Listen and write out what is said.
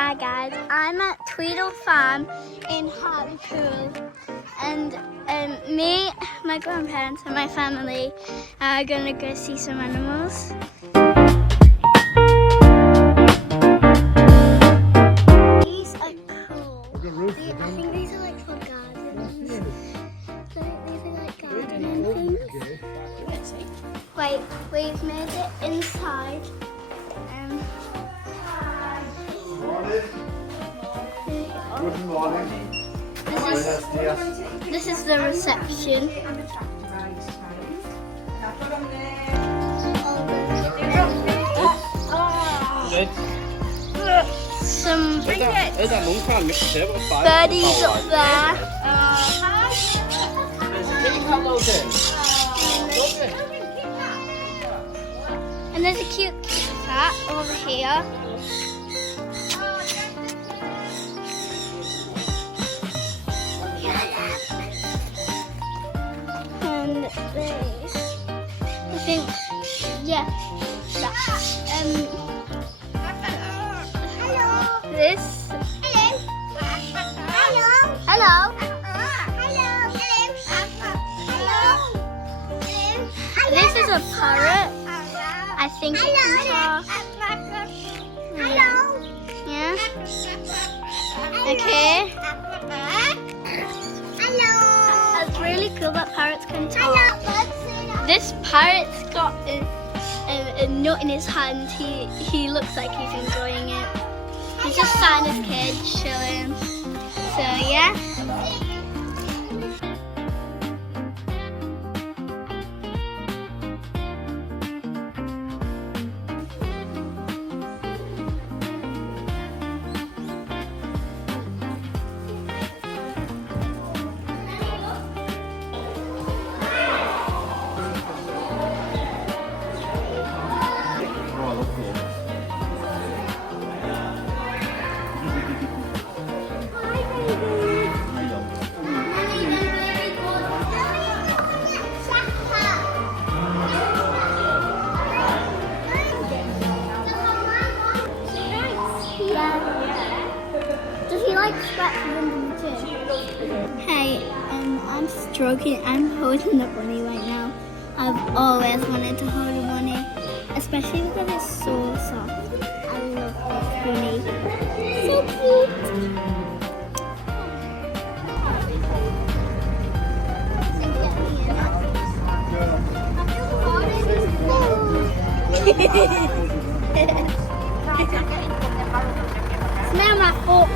Hi guys, I'm at Tweedle Farm in Hartlepool, and me, my grandparents and my family are gonna go see some animals. These are cool. I think these are like for gardens. So these are like gardening things. Wait, we've made it inside. Good morning. This is the reception. Some birdies up there. And there's a cute cat over here. And there's, I think, yeah, that. Hello. This. Hello. Hello. This is a parrot. I think it can talk. Hello. Yeah. Okay. That's really cool that parrots can talk. This parrot's got a nut in his hand. He looks like he's enjoying it. He's just sat in his cage chilling. So yeah. Does he like scratching them too? Hey, I'm holding the bunny right now. I've always wanted to hold a bunny, especially because it's so soft. I love this bunny. So cute. Smell my foot.